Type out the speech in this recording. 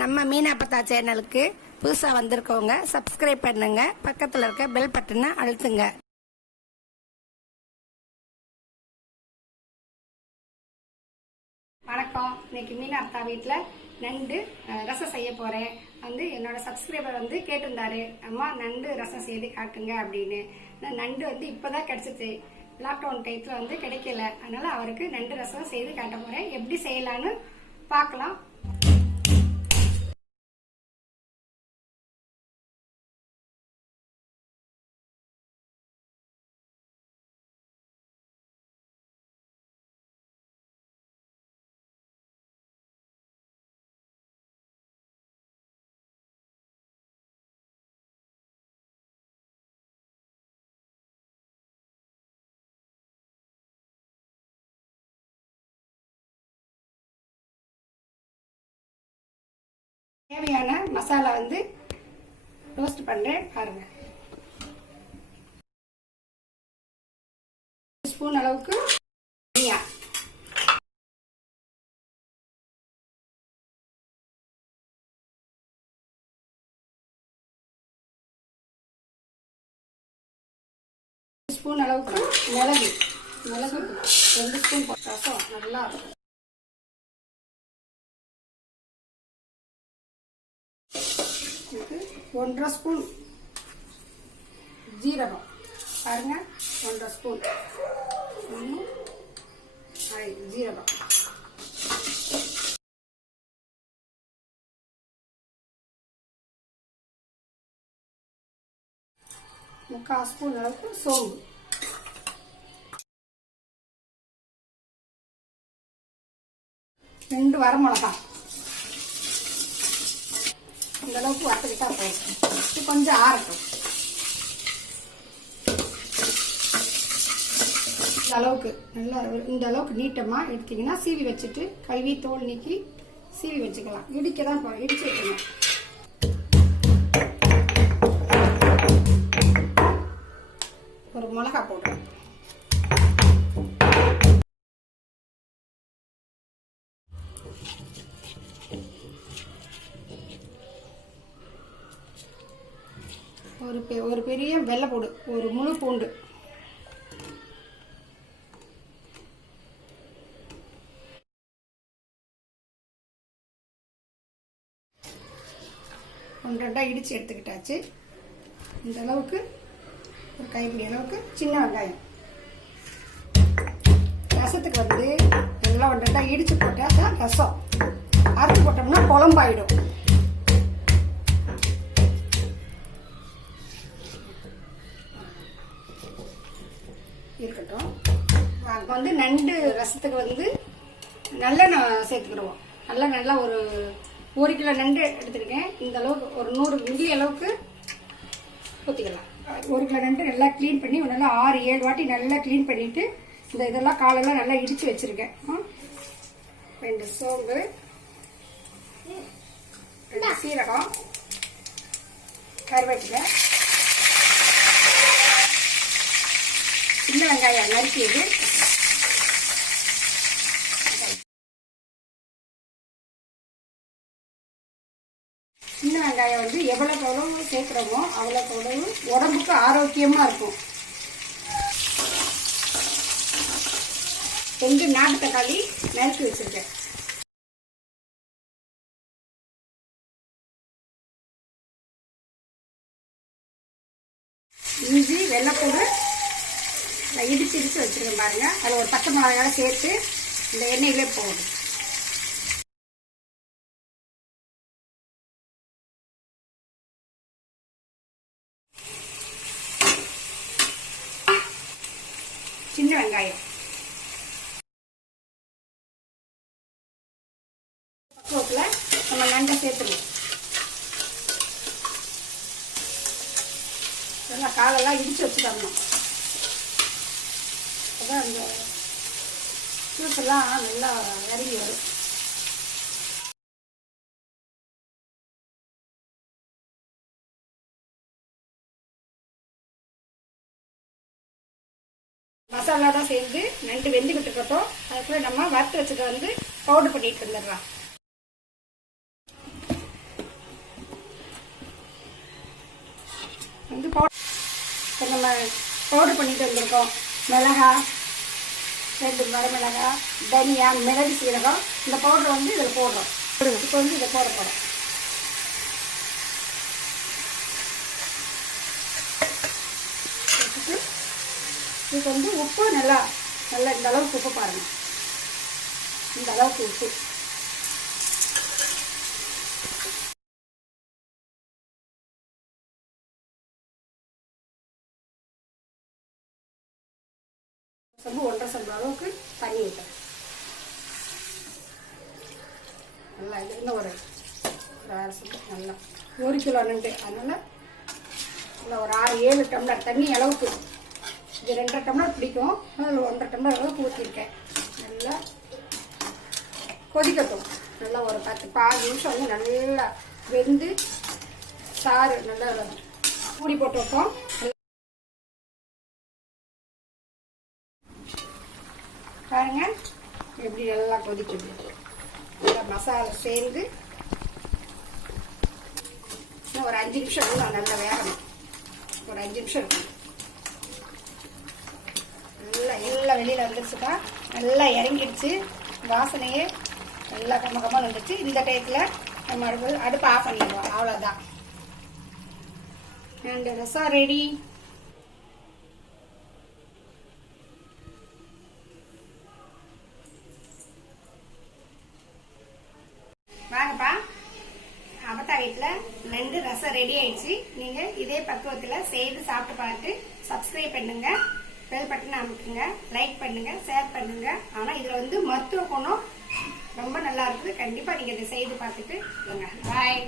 நம்ம மீனா அப்பத்தா சேனலுக்கு புதுசாக வந்திருக்கவங்க சப்ஸ்கிரைப் பண்ணுங்க, பக்கத்தில் இருக்க பெல் பட்டனை அழுத்துங்க. வணக்கம். இன்னைக்கு மீனா அப்பத்தா வீட்டில் நண்டு ரசம் செய்ய போகிறேன். என்னோட சப்ஸ்கிரைபர் கேட்டிருந்தாரு, அம்மா நண்டு ரசம் செய்து காட்டுங்க அப்படின்னு. நண்டு இப்போதான் கிடைச்சிச்சு. லாக்டவுன் டயத்தில் கிடைக்கல. அதனால அவருக்கு நண்டு ரசம் செய்து காட்ட போகிறேன். எப்படி செய்யலான்னு பார்க்கலாம். தேவையான மசாலா ரோஸ்ட் பண்றேன் பாருங்க. ஸ்பூன் அளவுக்கு தனியா, ஸ்பூன் அளவுக்கு மிளகு 2 ஸ்பூன் ரசம் நல்லா இருக்கும். ஒன்றரை ஸ்பூன் ஜீரகம் பாருங்க, 1.5 ஸ்பூன் ஜீரகம், முக்கால் ஸ்பூன் அளவுக்கு சோம்பு, 2 வரமிளகாய். இந்த அளவுக்கு வறுத்துக்கிட்டா போதும். கொஞ்சம் ஆறட்டும். இந்த அளவுக்கு நல்லா இந்த அளவுக்கு நீட்டமா எடுத்தீங்கன்னா சீவி வச்சுட்டு கழுவி தோல் நீக்கி சீவி வச்சுக்கலாம். இடிக்க தான் இடிச்சு வைக்கணும். ஒரு மிளகாய் போடுறேன். ஒரு பெரிய வெள்ளைப்பூடு, ஒரு முழு பூண்டு, ஒன்றரை இடிச்சு எடுத்துக்கிட்டாச்சு. இந்த அளவுக்கு ஒரு கைப்பிடி அளவுக்கு சின்ன வெங்காயம். ரசத்துக்கு நல்லா ஒன்றரை இடிச்சு போட்டா தான் ரசம். அரைச்சு போட்டோம்னா குழம்பாயிடும். இருக்கட்டும். நண்டு ரசத்துக்கு நல்லெண்ணெய் சேர்த்துக்கிடுவோம். நல்லா ஒரு 1 கிலோ நண்டு எடுத்துருக்கேன். இந்த அளவுக்கு ஒரு 100 மில்லி அளவுக்கு ஊற்றிக்கலாம். 1 கிலோ நண்டு நல்லா க்ளீன் பண்ணி நல்லா 6-7 வாட்டி நல்லா க்ளீன் பண்ணிட்டு இதெல்லாம் காலெல்லாம் நல்லா இடிச்சு வச்சிருக்கேன். 2 சோம்பு, 2 சீரகம், கருவேப்பிலை, சின்ன வெங்காயம் நறுக்கியது, சின்ன வெங்காயம் எவ்வளவு சேர்க்கிறோமோ அவ்வளவு உடம்புக்கு ஆரோக்கியமா இருக்கும். 2 நாட்டு தக்காளி நறுக்கி வச்சிருக்கேன். இஞ்சி, வெள்ளைப்பூடு இடிச்சு வச்சிருக்கேன் பாருங்க. அது ஒரு பச்சை மிளகாயோட சேர்த்து இந்த எண்ணெயிலே போகுது. சின்ன வெங்காயம் பக்குவத்துல நம்ம நண்டை சேர்த்துருவோம். நல்லா காலெல்லாம் இடிச்சு வச்சுக்கணும். அந்த ஜூஸ் எல்லாம் நல்லா இறங்கி வரும். மசாலா தான் சேர்ந்து நண்டு வெந்துக்கிட்டு இருக்கட்டும். அதுக்குள்ள நம்ம வறுத்து வச்சதை பவுடர் பண்ணிட்டு வந்துடலாம். இப்போ நம்ம பவுடர் பண்ணிட்டு வந்திருக்கோம். மிளகா, 2 வரமிளகா, தனியா, மிளகு, சீரகம். இந்த பவுடர் வந்து இதில் போடுறோம். இப்போ வந்து இதை போட போகிறோம். இதுக்கு வந்து உப்பு நல்லா இந்த அளவுக்கு உப்பு பாருங்கள். இந்த அளவுக்கு உப்பு. சம்பு 1.5 சம்பு அளவுக்கு தண்ணி ஊற்றுறேன். நல்லா இது இன்னும் ஒரு 1/2 சம்பு. நல்லா 1 கிலோ நண்டு, அதனால் நல்லா ஒரு 6-7 டம்ளர் தண்ணி அளவுக்கு. இது 2.5 டம்ளர் பிடிக்கும், அதில் 1.5 டம்ளர் அளவுக்கு ஊற்றிருக்கேன். நல்லா கொதிக்கட்டும். நல்லா ஒரு 10-15 நிமிஷம் வந்து நல்லா வெந்து சாறு நல்லா மூடி போட்டு வைப்போம். பாருங்க எப்படி நல்லா கொதிக்குது. நல்லா மசாலா சேர்ந்து இன்னும் ஒரு 5 நிமிஷம் நல்லா வேகணும். ஒரு 5 நிமிஷம் இருக்கும். நல்லா எல்லாம் வெளியில் வந்துருச்சுக்கா. நல்லா இறங்கிடுச்சு. வாசனையே நல்லா கம்ம வந்துடுச்சு. இந்த டயத்தில் நம்ம அடுப்பு ஆஃப் பண்ணிடுவோம். அவ்வளோதான். நண்டு ரசம் ரெடி. வாங்கப்பா, அப்பத்தா வீட்டில் நண்டு ரசம் ரெடி ஆயிடுச்சு. நீங்க இதே பக்குவத்தில் செய்து சாப்பிட்டு பார்த்து சப்ஸ்கிரைப் பண்ணுங்க, பெல் பட்டன் அமுக்குங்க, லைக் பண்ணுங்க, ஷேர் பண்ணுங்க. ஆனா இதுல வந்து மருத்துவ குணம் ரொம்ப நல்லா இருக்குது. கண்டிப்பா நீங்க இதை செய்து பார்த்துட்டு பாய்.